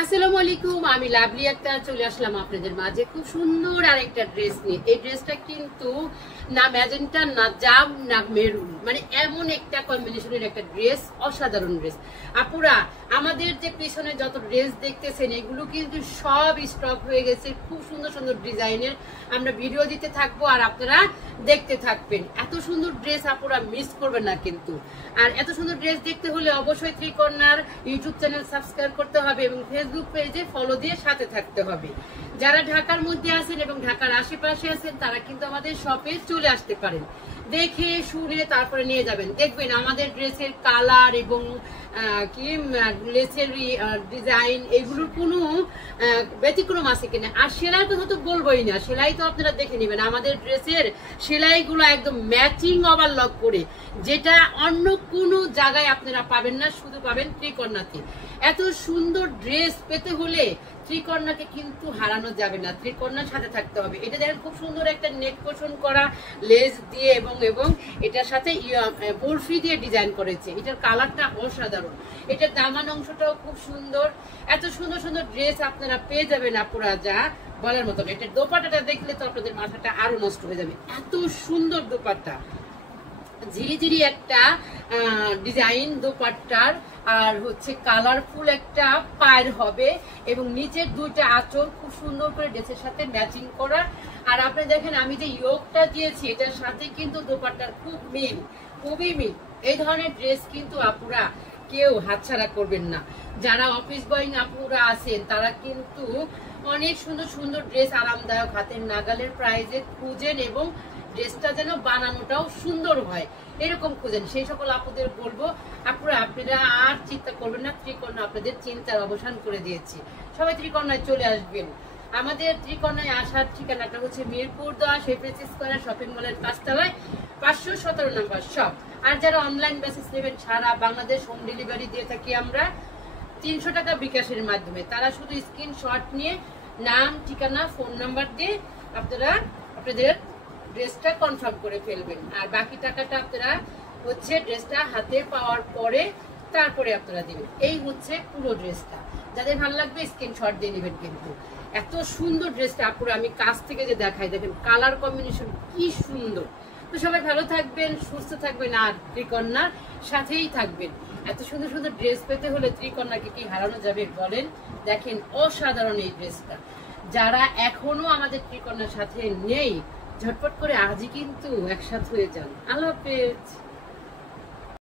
আসসালামু আলাইকুম, আমি লাভলি আক্তার চলে আসলাম আপনাদের মাঝে খুব সুন্দর আরেকটা ড্রেস নিয়ে। এই ড্রেসটা কিন্তু না ম্যাজেন্টা, না জাম, না মেরুন, মানে এমন একটা কম্বিনেশনের একটা ড্রেস, অসাধারণ ড্রেস। আপুরা, আমাদের যে পিছনে যত ড্রেস দেখতেছেন এগুলো কিন্তু সব স্টক হয়ে গেছে। খুব সুন্দর সুন্দর ডিজাইনের আমরা ভিডিও দিতে থাকবো আর আপনারা দেখতে থাকবেন। এত সুন্দর ড্রেস আপুরা মিস করবেন না কিন্তু। আর এত সুন্দর ড্রেস দেখতে হলে অবশ্যই ত্রিকন্যার ইউটিউব চ্যানেল সাবস্ক্রাইব করতে হবে এবং ফেসবুক পেজে ফলো দিয়ে সাথে থাকতে হবে। যারা ঢাকার মধ্যে আছেন এবং ঢাকার আশেপাশে আছেন তারা কিন্তু আমাদের শপে চলে আসতে পারেন, দেখে শুনে তারপরে নিয়ে যাবেন। দেখবেন আমাদের ড্রেসের কালার এবং কি লেসের ডিজাইন এগুলোর কোনো ব্যতিক্রম আছে কিনা। আর সেলাইয়ের কথা তো বলবোই না, সেলাই তো আপনারা দেখে নেবেন। আমাদের ড্রেসের সেলাইগুলো একদম ম্যাচিং ওভারলক করে, যেটা অন্য কোনো জায়গায় আপনারা পাবেন না, শুধু পাবেন ত্রিকন্যাতে। এত সুন্দর ড্রেস পেতে হলে ত্রিকন্যাকে কিন্তু হারানো যাবে না, ত্রিকন্যার সাথে থাকতে হবে। এটা দেখেন খুব সুন্দর একটা নেক পোষণ করা লেস দিয়ে এবং এটার সাথে বরফি দিয়ে ডিজাইন করেছে। এটার কালারটা অসাধারণ, এটার দামান অংশটাও খুব সুন্দর। এত সুন্দর সুন্দর ড্রেস আপনারা পেয়ে যাবেন আপুরা, যা বলার মতো। এটার দোপাট্টাটা দেখলে তো আপনাদের মাথাটা আরো নষ্ট হয়ে যাবে, এত সুন্দর দোপাট্টা, ঝিরিঝিরি একটা ডিজাইন দোপাট্টার। আর হচ্ছে কালারফুল একটা পায়ের হবে এবং নিচের দুইটা আঁচল খুব সুন্দর করে ড্রেসের সাথে ম্যাচিং করা। আর আপনি দেখেন আমি যে ইয়োগটা দিয়েছি এটার সাথে কিন্তু দোপাট্টার খুব মিল, খুবই মিল। এই ধরনের ড্রেস কিন্তু আপুরা কেউ হাতছাড়া করবেন না। যারা অফিস বয়িং আপুরা আছেন তারা কিন্তু অনেক সুন্দর সুন্দর ড্রেস আরামদায়ক হাতের নাগালের প্রাইজে খুঁজেন এবং ড্রেসটা যেন বানানোটাও সুন্দর হয় এরকম খুঁজেন। সেই সকল আপুদের বলবো আপনারা আর চিন্তা করবেন না, ত্রিকন্যা আপনাদের চিন্তার অবসান করে দিয়েছি। সবাই ত্রিকন্যায় চলে আসবেন। আমাদের ত্রিকন্যায় আসার ঠিকানাটা হচ্ছে মিরপুর 10 এফএস স্কয়ার শপিং মলের 5 তলায় 517 নম্বর শপ। আর যারা অনলাইন বেসিস নেবেন সারা বাংলাদেশ হোম ডেলিভারি দিয়ে থাকি আমরা 300 টাকা বিকাশের মাধ্যমে। তারা শুধু স্ক্রিনশট নিয়ে নাম, ঠিকানা, ফোন নাম্বার দিয়ে আপনারা আপনাদের ড্রেসটা কনফার্ম করে ফেলবেন। আর বাকি টাকাটা আপনারা হচ্ছে ড্রেসটা হাতে পাওয়ার পরে তারপরে আপনারা দিবেন। এই হচ্ছে পুরো ড্রেসটা। যাদের ভালো লাগবে স্ক্রিনশট দিয়ে নেবেন। কিন্তু এত সুন্দর ড্রেসটা আপুরা আমি কাছ থেকে যে দেখাই, দেখেন কালার কম্বিনেশন কি সুন্দর। তো সবাই ভালো থাকবেন, সুস্থ থাকবেন আর ত্রিকন্যার সাথেই থাকবেন। এত সুন্দর সুন্দর ড্রেস পেতে হলে ত্রিকন্যাকে কি হারানো যাবে বলেন? দেখেন অসাধারণ এই ড্রেসটা। যারা এখনো আমাদের ত্রিকন্যার সাথে নেই ঝটপট করে আজই কিন্তু একসাথে হয়ে যান। আল্লাহ হাফেজ।